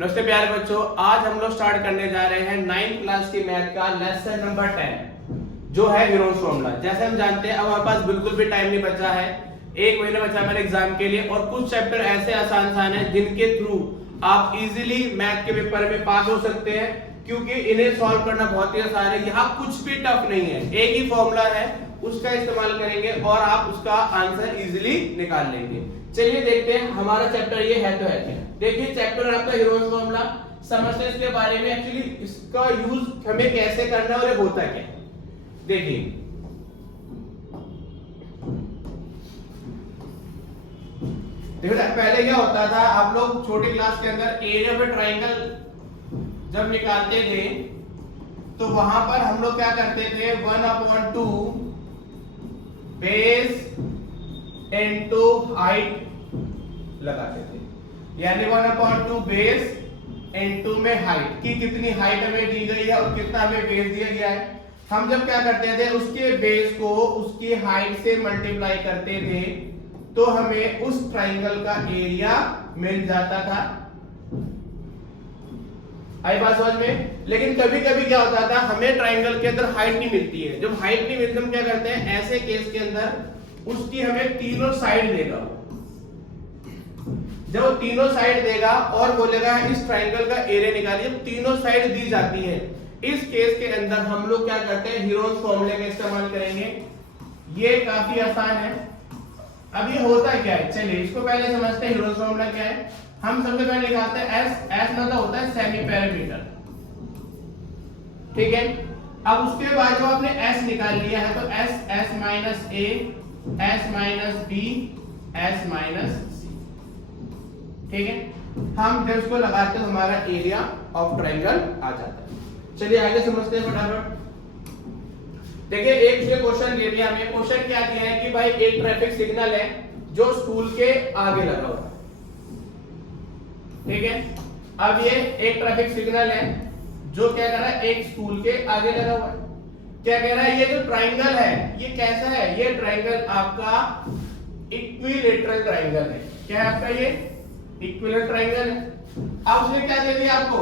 नमस्ते प्यारे बच्चों, आज हम लोग स्टार्ट करने जा रहे हैं 9th क्लास की मैथ का लेसन नंबर 10 जो है हीरोज फॉर्मूला। जैसे हम जानते हैं अब हमारे पास बिल्कुल भी टाइम नहीं बचा है, एक महीना बचा हमारे एग्जाम के लिए और कुछ चैप्टर ऐसे आसान हैं जिनके थ्रू आप इजीली मैथ के पेपर में पास हो सकते हैं, क्योंकि इन्हें सॉल्व करना बहुत ही आसान है। यहाँ कुछ भी टफ नहीं है, एक ही फॉर्मूला है, उसका इस्तेमाल करेंगे और आप उसका आंसर इजीली निकाल लेंगे। चलिए देखते हैं हमारा चैप्टर ये है तो है क्या। देखिए चैप्टर आपका हीरोज फॉर्मूला, समझते हैं इसके बारे में, एक्चुअली इसका यूज हमें कैसे करना है और ये होता क्या। देखिए देखो पहले क्या होता था, आप लोग छोटी क्लास के अंदर एरिया ऑफ ट्रायंगल जब निकालते थे तो वहां पर हम लोग क्या करते थे, 1/2 बेस इनटू हाइट लगाते थे, यानी 1/2 बेस इनटू में हाइट की कितनी हाइट हमें दी गई है और कितना हमें बेस दिया गया है। हम जब क्या करते थे, उसके बेस को उसकी हाइट से मल्टीप्लाई करते थे तो हमें उस ट्रायंगल का एरिया मिल जाता था। आई बात समझ में। लेकिन कभी कभी क्या होता था, हमें ट्रायंगल के अंदर हाइट नहीं मिलती है। जब हाइट नहीं मिलती हम क्या करते हैं, ऐसे केस के अंदर उसकी हमें तीनों साइड देगा, जब तीनों साइड देगा और बोलेगा इस ट्रायंगल का एरिया निकालिए, तीनों साइड दी जाती है। इस केस के अंदर हम लोग क्या करते हैं, हीरोज फॉर्मूले का इस्तेमाल करेंगे। ये काफी आसान है। अब ये होता क्या है, चलिए इसको पहले समझते हैं। हीरोज फॉर्मूला क्या है, हम सबसे पहले निकालते हैं एस। एस मतलब होता है सेमी पेरीमीटर, ठीक है। अब उसके बाद जो आपने एस निकाल लिया है तो S, S minus A, S minus B, S minus C, ठीक है। हम जब इसको लगाते हैं हमारा एरिया ऑफ ट्रायंगल आ जाता है। चलिए आगे समझते हैं फटाफट। देखिए एक से क्वेश्चन दे दिया हमें। क्वेश्चन क्या दिया है कि भाई एक ट्रैफिक सिग्नल है जो स्कूल के आगे लगा हुआ है, ठीक है। अब ये एक ट्रैफिक सिग्नल है जो क्या कर रहा है, एक स्कूल के आगे लगा हुआ है। क्या कह रहा है, ये जो ट्रायंगल है ये कैसा है, ये ट्रायंगल आपका इक्विलेटरल ट्रायंगल है। क्या है आपका ये इक्विलेटरल ट्रायंगल है। अब उसने क्या दे दिया आपको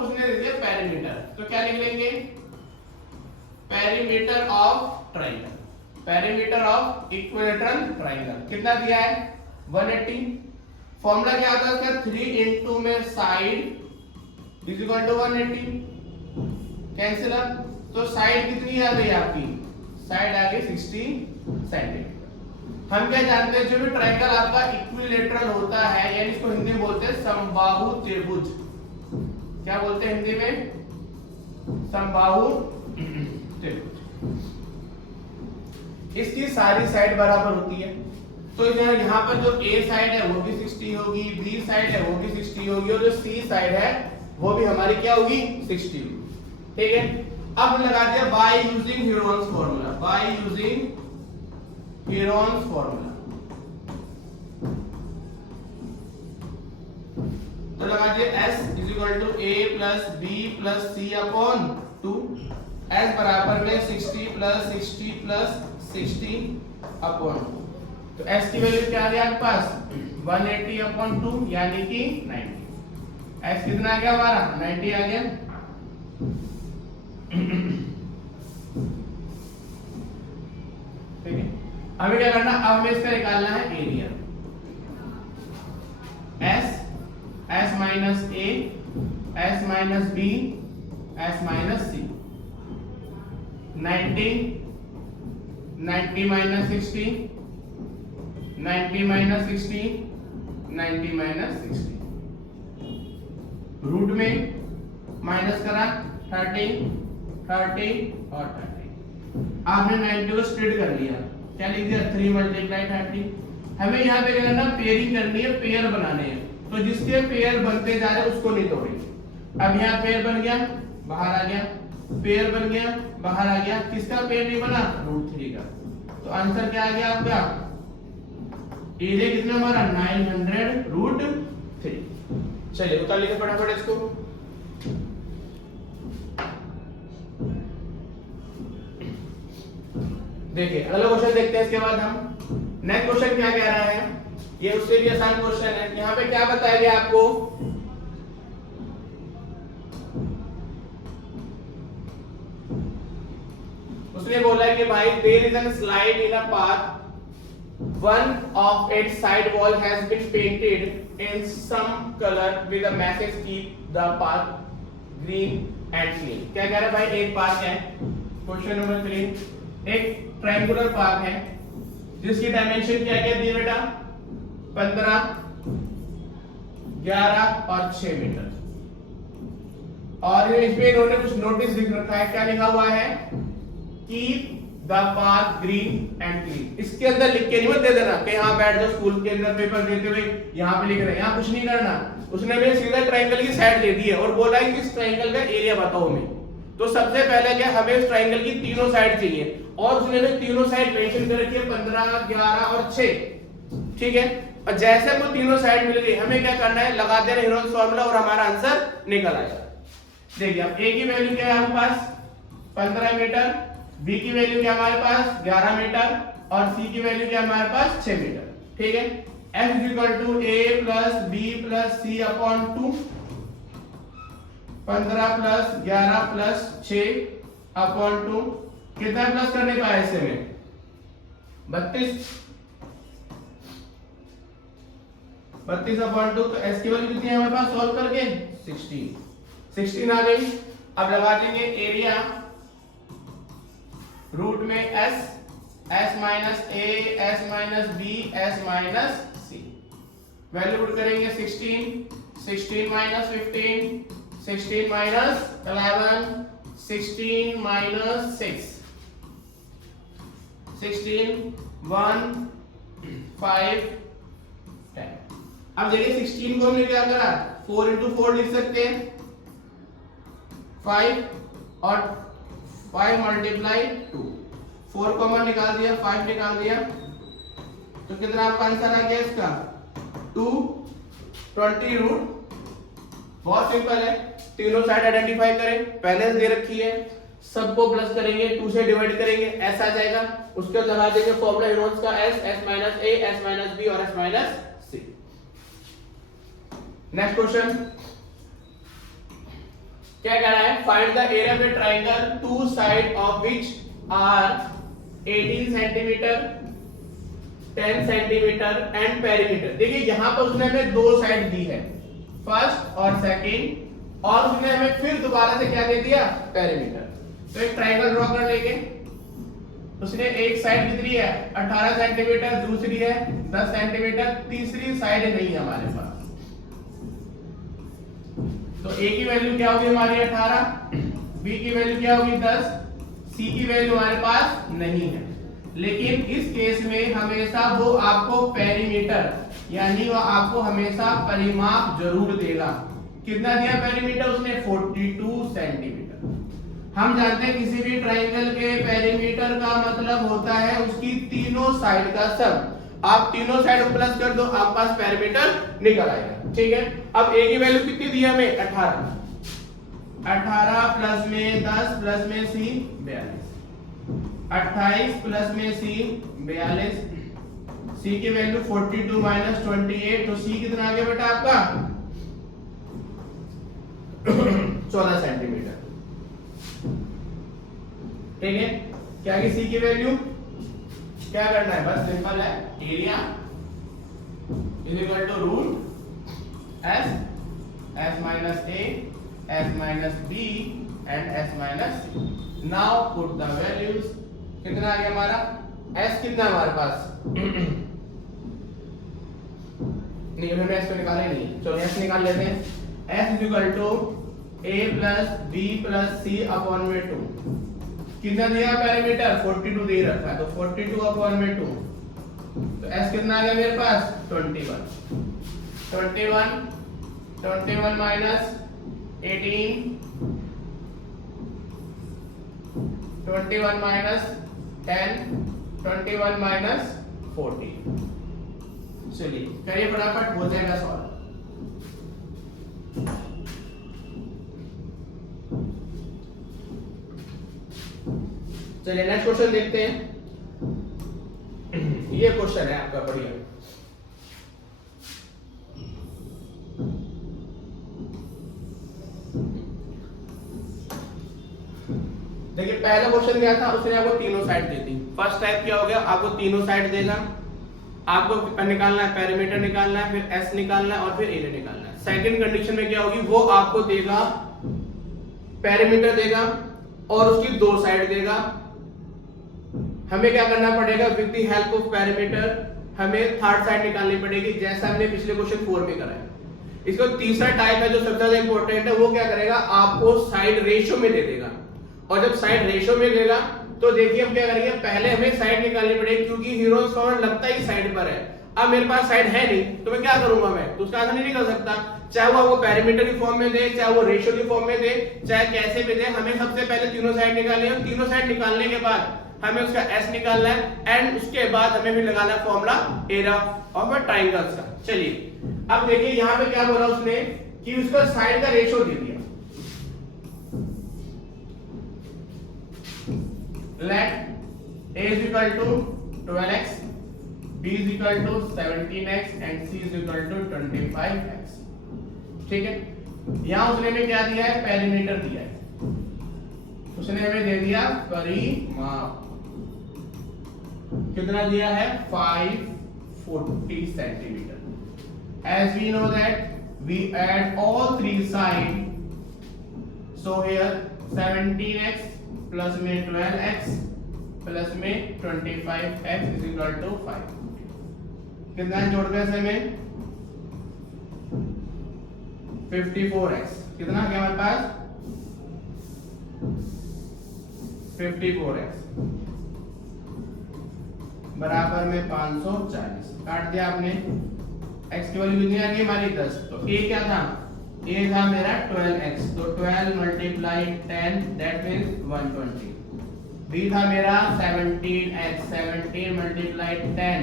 उसने दे दिया पेरीमीटर। तो क्या लिख लेंगे, perimeter of triangle, perimeter of equilateral triangle कितना दिया है, 180। फॉर्मूला क्या आता है इसका, 3 इनटू में side is equal to 180। Cancel up, तो साइड कितनी आ गई आपकी, साइड आ गई 60 सेंटीमीटर। हम क्या जानते हैं, जो भी ट्रायंगल आपका इक्विलेटरल होता है, यानी इसको हिंदी में बोलते हैं समबाहु त्रिभुज। क्या बोलते हैं हिंदी में, समबाहु त्रिभुज। इसकी सारी साइड बराबर होती है। तो यहाँ पर जो ए साइड है वो भी 60 होगी, बी साइड है वो भी 60 होगी और जो सी साइड है वो भी हमारी क्या होगी, 60 होगी, ठीक है। अब हम लगा दिया by using Heron's formula, by using Heron's formula. तो लगा दिया S is equal to A plus B plus C upon 2। S बराबर में 60 प्लस 60 प्लस 60 अपॉन 2। तो S की वैल्यू क्या आ गई आपके पास, 180 अपॉन 2 यानी कि 90। S कितना आ गया हमारा, 90 आ गया। ठीक है, हमें क्या करना, अब हमें इसका निकालना है area. S, S minus A, S minus B, S minus C। 90, 90 minus 60, 90 minus 60, 90 minus 60। Root में माइनस करा 30, 30 और 30। आपने 90 को स्प्लिट कर लिया, क्या लिख दिया, 3 मल्टीप्लाई 30। हमें यहाँ पे करना पेयरिंग करनी है, पेयर बनाने हैं। तो जिसके पेयर बनते जा रहे हैं उसको नहीं तोड़ेंगे। अब यहाँ पेयर बन गया, बाहर आ गया, पेयर बन गया, बाहर आ गया। किसका पेयर नहीं बना, √3 का। तो आंसर क्या आ गया आपका, एरिया कितना हमारा 900√3। चलिए उतार लिखे फटाफट इसको। देखिए अगला क्वेश्चन देखते हैं इसके बाद हम। नेक्स्ट क्वेश्चन क्या कह रहा है, ये उससे भी आसान क्वेश्चन है। यहाँ पे क्या बताया गया आपको, उसने बोला कि भाई there is an slide in a path, one of its side wall has been painted in some color with a message keep the path green and clean। क्या कह रहा है भाई, एक पाथ है, क्वेश्चन नंबर 3, एक ट्रायंगुलर पाथ है जिसकी डायमेंशन क्या क्या दी बेटा, 15, 11 और 6 मीटर। और इसमें इन्होंने कुछ नोटिस लिख रखा है, क्या लिखा हुआ है, keep the path green and clean. इसके अंदर लिख के नहीं मत दे देना कि यहाँ बैठ जाओ स्कूल के अंदर पेपर देते हुए यहाँ पे लिख रहे हैं, यहाँ कुछ नहीं करना। उसने हमें सीधा ट्रायंगल की साइड दे दी है और बोला है कि इस ट्रायंगल का एरिया बताओ हमें। तो सबसे पहले क्या, हमें इस ट्रायंगल की तीनों साइड चाहिए और उसने हमें तीनों साइड मेंशन कर रखी है, 15, 11 और 6। ठीक है, और जैसे हमको तीनों साइड मिल गई, हमें क्या करना है, लगा देना हेरोल्ड्स फार्मूला और हमारा आंसर निकल आएगा। देखिए अब a की वैल्यू क्या है हमारे पास, 15 मीटर, b की वैल्यू क्या हमारे पास 11 मीटर और c की वैल्यू क्या हमारे पास 6 मीटर। ठीक है, f is equal to a plus b plus c upon 2, 15 plus 11 plus 6 upon 2, कितना प्लस करने का है ऐसे में 32 अपॉन 2। तो s की वैल्यू कितनी है हमारे पास, सॉल्व करके 16 आ गई। अब लगा देंगे एरिया रूट में s minus a, s minus b, s minus c। Value put करेंगे 16 माइनस 15, 16 माइनस 11, 16 माइनस 6, 16, 1, 5, 10। अब देखिए 16 को हमने क्या करा, 4 into 4 लिख सकते हैं, 5 और 5 मल्टीप्लाई 2, 4 कॉमन निकाल दिया, 5 निकाल दिया, तो कितना आपका आंसर आ गया इसका 220 रूट। बहुत सिंपल है, तीनों साइड आइडेंटिफाई करें, पहले से दे रखी है, सबको प्लस करेंगे, 2 से डिवाइड करेंगे, s आ जाएगा, उसके बाद लगा देंगे फॉर्मूला हेरोल्ड्स का s minus a, s minus b और s minus c। Next question क्या कह रहा है, find the area of a triangle two side of which are 18 centimetre, 10 centimetre and perimeter. देखिए यहां पर उसने हमें दो साइड दी है, फर्स्ट और सेकंड, और उसने हमें फिर दोबारा से क्या दे दिया, पेरीमीटर। तो एक ट्रायंगल ड्रॉ कर लेंगे, उसने एक साइड कितनी है 18 सेंटीमीटर, दूसरी है 10 सेंटीमीटर, तीसरी साइड नहीं है हमारे पास। तो a की वैल्यू क्या होगी हमारी 18, b की वैल्यू क्या होगी 10, c की वैल्यू हमारे पास नहीं है। लेकिन इस केस में हमेशा वो आपको पेरीमीटर यानी वो आपको हमेशा परिमाप जरूर देगा। कितना दिया पेरीमीटर उसने, 42 सेंटीमीटर। हम जानते हैं किसी भी ट्रायंगल के पेरीमीटर का मतलब होता है उसकी तीनों साइड का सम। आप तीनों साइड प्लस कर दो, आप पास पेरीमीटर निकल आएगा। ठीक है, अब a की वैल्यू कितनी दी हमें 18 प्लस में 10 प्लस में c 42, 28 प्लस में c 42, c की वैल्यू 42 माइनस 28, तो c कितना आ गया बेटा आपका 14 सेंटीमीटर। ठीक है, क्या की c की वैल्यू क्या करना है, बस सिंपल है, area is equal to root s minus a, s minus b and s minus c। Now put the values, कितना आ गया हमारा, s कितना हमारे पास नहीं, हमें s तो निकाला ही नहीं, चलो s निकाल लेते हैं। s is equal to a plus b plus c upon में 2। कितना दिया पैरामीटर 42 दे रखा है, तो 42 अपॉन में 2, तो s कितना आ गया मेरे पास 21 माइनस 18, 21 माइनस 10, 21 माइनस 14। चलिए करिए फटाफट, हो जाएगा सॉल्व। चलिए नेक्स्ट क्वेश्चन देखते हैं। ये क्वेश्चन है आपका बढ़िया, देखिए पहला क्वेश्चन क्या था, उसने आपको तीनों साइड दी थी। फर्स्ट टाइप क्या हो गया, आपको तीनों साइड देगा, आपको निकालना है पेरीमीटर निकालना है, फिर एस निकालना है और फिर एरिया निकालना है। सेकंड कंडीशन में क्या होगी, वो आपको देगा पेरीमीटर देगा और उसकी दो साइड देगा। हमें क्या करना पड़ेगा, with the help of perimeter हमें थर्ड साइड निकालनी पड़ेगी, जैसा हमने पिछले क्वेश्चन 4 में करा है। इसका तीसरा टाइप है जो सबसे ज्यादा इंपॉर्टेंट है, वो क्या करेगा, आपको साइड रेशियो में दे देगा। और जब साइड रेशियो में देगा तो देखिए हम क्या करेंगे, पहले हमें साइड निकालनी पड़ेगी, क्योंकि हीरो फॉर्मूला लगता ही साइड पर है। अब मेरे पास साइड है नहीं तो मैं क्या करूंगा, मैं तो उसका आंसर नहीं निकल सकता, चाहे वो आपको पेरीमीटर की फॉर्म में दे, चाहे वो रेशियो की फॉर्म में दे, चाहे कैसे भी दे। हमें सबसे पहले तीनों साइड निकालनी है, तीनों साइड निकालने के बाद हमें उसका एस निकालना है एंड उसके बाद हमें भी लगाना है फॉर्मूला एरिया ऑफ ट्रायंगल्स का। चलिए अब देखिए यहां पे क्या बोला उसने कि उसका साइड का रेशियो दे दिया। Let a is equal to 12x, b is equal to 17x and c is equal to 25x। ठीक है, यहां उसने हमें क्या दिया है, पेरीमीटर दिया है, उसने हमें दे दिया परिमाप, कितना दिया है, 540 centimetre. As we know that we add all three sides, so here 17x plus में 12x plus में 25x is equal to 5। कितना जोड़ने से हमें 54x, कितना क्या हमारे पास 54x बराबर में 540। काट दिया आपने, x की वैल्यू कितनी आ गई हमारी 10। तो a क्या था, a था मेरा 12x, तो 12 मल्टीप्लाई 10 दैट मींस 120। b था मेरा 17x, 17 मल्टीप्लाई 10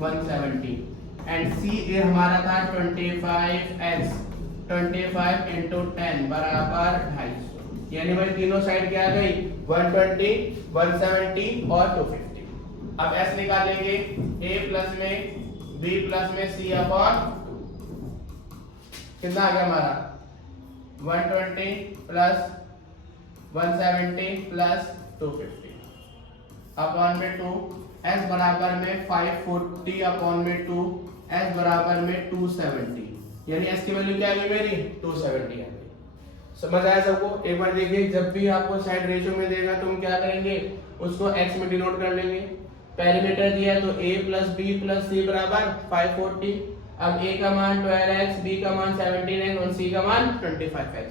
170 एंड c ये हमारा था 25x, 25 into 10 बराबर 250। यानी भाई तीनों साइड क्या आ गई, 120, 170 और 250। अब s निकालेंगे, a प्लस में b प्लस में c अपॉन 2 कितना आ गया हमारा 120 प्लस 170 प्लस 250 अपॉन में 2, s बराबर में 540 अपॉन में 2, s बराबर में 270, यानी s की वैल्यू क्या आ गई मेरी 270 आ गई। समझ आया सबको। एक बार देखिए, जब भी आपको साइड रेशियो में देगा तो हम क्या करेंगे, उसको x में डिनोट कर लेंगे। पेरीमीटर दिया है तो a plus b plus c बराबर 540। अब a का मान 12x, b का मान 17x और c का मान 25x।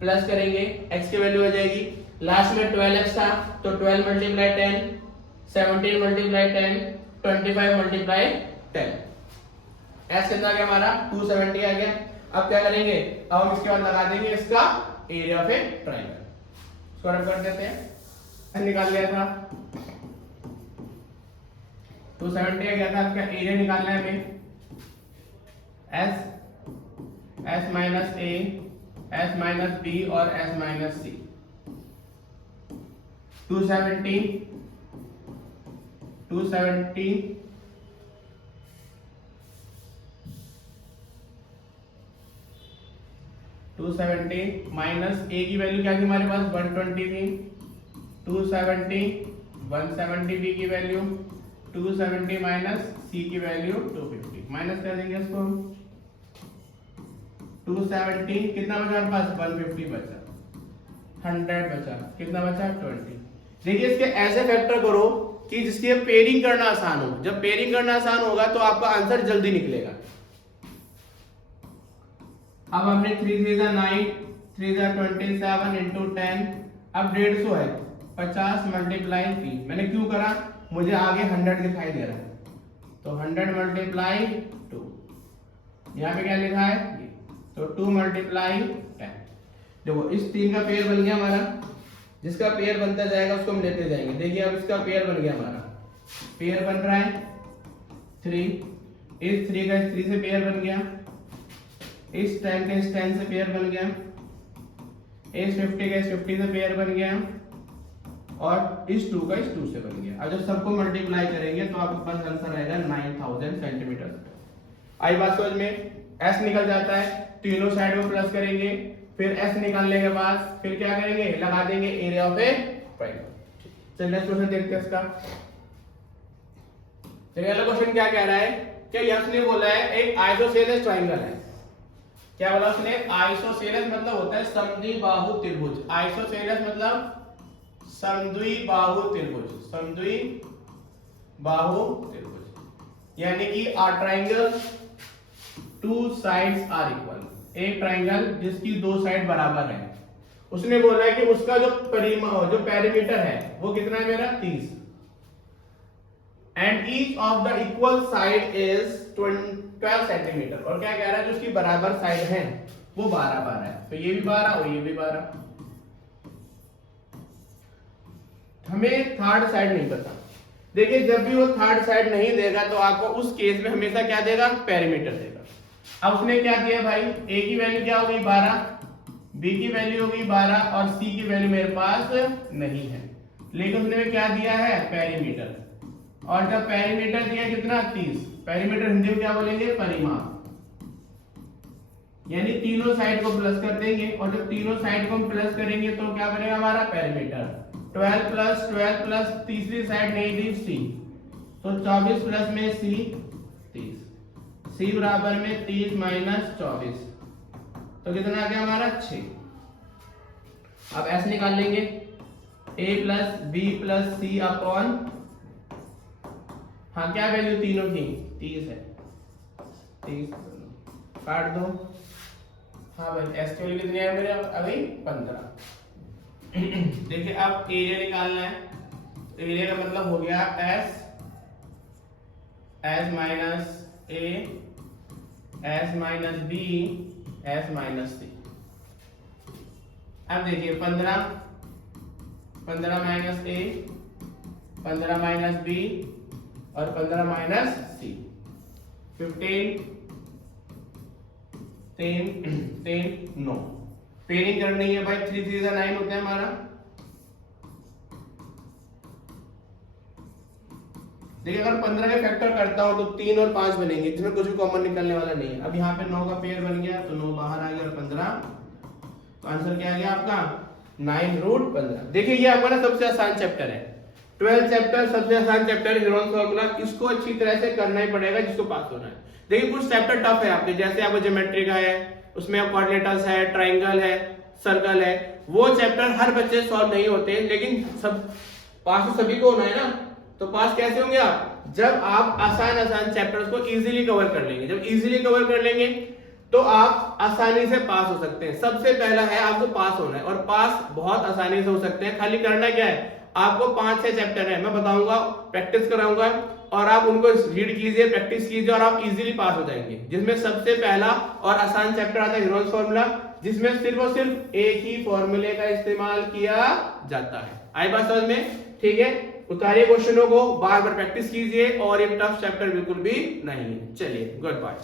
प्लस करेंगे, x की वैल्यू हो जाएगी, लास्ट में 12x था तो 12 मल्टीप्लाई 10, 17 मल्टीप्लाई 10, 25 मल्टीप्लाई 10, s कितना आ गया हमारा 270 आ गया। अब क्या करेंगे, अब हम इसके बाद लगा देंगे इसका एरिया ऑफ ए ट्रायंगल। इसको रब कर देते हैं, निकाल लिया था 270 आ गया था। आपका एरिया निकालना है हमें, s minus a, s minus b और s minus c। 270 minus a की वैल्यू क्या थी हमारे पास 120 थी, 270 170 b की वैल्यू 270 माइनस c की वैल्यू 250, माइनस कर देंगे इसको हम। 270 कितना बचा हमारे पास 150 बचा, 100 बचा, कितना बचा 20। देखिए इसके ऐसे फैक्टर करो कि जिसकी पेयरिंग करना आसान हो। जब पेयरिंग करना आसान होगा तो आपका आंसर जल्दी निकलेगा। अब हमने 3 3 9, 3 27 into 10, अब 150 है, 50 मल्टीप्लाई 3। मैंने क्यों करा, मुझे आगे 100 दिखाई दे रहा है तो 100 मल्टीप्लाई 2, यहाँ पे क्या लिखा है ये, तो 2 मल्टीप्लाई 10। देखो इस 3 का पेयर बन गया हमारा, जिसका पेयर बनता जाएगा उसको हम लेते जाएंगे। देखिए अब इसका पेयर बन गया हमारा, पेयर बन रहा है 3, इस 3 का इस 3 से पेयर बन गया, इस 10 का इस 10 से पेयर बन गया, इस 50 का इस 50 से पेयर बन गया और इस 2 का इस 2 से बन गया। अब जब सबको मल्टीप्लाई करेंगे तो आपके पास आंसर आएगा 9000 सेंटीमीटर। आई बात समझ में, s निकल जाता है, तीनों साइड को प्लस करेंगे, फिर s निकालने के बाद फिर क्या करेंगे, लगा देंगे एरिया ऑफ ए ट्राइंगल। चलिए नेक्स्ट क्वेश्चन देखते हैं इसका। चलिए अगला क्वेश्चन क्या कह रहा है कि यश ने बोला है एक आइसोसेलेस ट्राइंगल है। क्या बोला उसने? आइसोसेलेस मतलब होता है समद्विबाहु त्रिभुज। आइसोसेलेस मतलब समद्विबाहु त्रिभुज, समद्विबाहु त्रिभुज, यानी कि a triangle two sides are equal. एक ट्राइंगल जिसकी दो साइड बराबर है, उसने बोला है कि उसका जो पेरीमीटर है वो कितना है मेरा 30, and each of the equal side is 12 centimetre. और क्या कह रहा है जो उसकी बराबर साइड है वो 12 है, तो ये भी 12 और ये भी 12। हमें थर्ड साइड नहीं पता। देखिए जब भी वो थर्ड साइड नहीं देगा तो आपको उस केस में हमेशा क्या देगा? पेरीमीटर देगा। अब उसने क्या दिया भाई? ए की वैल्यू क्या हो गई 12, बी की वैल्यू हो गई 12 और सी की वैल्यू मेरे पास नहीं है, लेकिन उसने क्या दिया है? पेरीमीटर। और जब पेरीमीटर दिया कितना? 30। पेरीमीटर हिंदी में क्या बोलेंगे? परिमाप। यानी तीनों साइड को प्लस कर देंगे और जब तीनों साइड को हम प्लस करेंगे तो क्या बनेगा हमारा? पेरीमीटर। 12 प्लस तीसरी साइड नहीं दी सी, तो 24 प्लस में सी 30, सी बराबर में 30 माइनस 24, तो कितना आ गया हमारा? 6। अब ऐसे निकाल लेंगे a plus b plus c upon, हाँ क्या वैल्यू तीनों की? 30 है, 30 काट दो। हाँ भाई एस की वैल्यू कितनी है मेरे अभी? 15। देखिए अब एरिया निकालना है, तो एरिया का मतलब हो गया S minus A, S minus B, S minus C. अब देखिए 15 माइनस ए, 15 माइनस बी और 15 माइनस सी, 15 10 9। पेयरिंग करनी है भाई, 3 3 9 होता है हमारा। देखिए अगर 15 का फैक्टर करता हो तो 3 और 5 बनेंगे, जिसमें कुछ भी कॉमन निकलने वाला नहीं है। अब यहाँ पे 9 का पेयर बन गया तो 9 बाहर आ गया और 15, तो आंसर क्या आ गया आपका? 9√15। देखिए ये आपका ना सबसे आसान चैप्टर है, 12 चैप्टर सबसे आसान चैप्टर हेरोन्स फार्मूला। इसको अच्छी तरह से करना ही पड़ेगा जिसको पास होना है। देखिए कुछ चैप्टर टफ है आपके, जैसे आपको ज्योमेट्री का है, उसमें कोऑर्डिनेटर्स है, ट्राइंगल है, सर्कल है, वो चैप्टर हर बच्चे सॉल्व नहीं होते, लेकिन सब पास तो सभी को होना है ना। तो पास कैसे होंगे आप? जब आप आसान चैप्टर्स को इजीली कवर कर लेंगे। जब इजीली कवर कर लेंगे तो आप आसानी से पास हो सकते हैं। सबसे पहला है आपको पास होना है, और पास बहुत आसानी से हो सकते हैं। खाली करना क्या है? आपको 5-6 चैप्टर है, मैं बताऊंगा, प्रैक्टिस कराऊंगा, और आप उनको रीड कीजिए, प्रैक्टिस कीजिए, और आप इजीली पास हो जाएंगे। जिसमें सबसे पहला और आसान चैप्टर आता है हेरोन्स फार्मूला, जिसमें सिर्फ और सिर्फ एक ही फॉर्मूले का इस्तेमाल किया जाता है। आई बात समझ में? ठीक है, उतारिए क्वेश्चनों को, बार बार प्रैक्टिस कीजिए, और ये टफ चैप्टर बिल्कुल भी नहीं है। चलिए गुड बाय।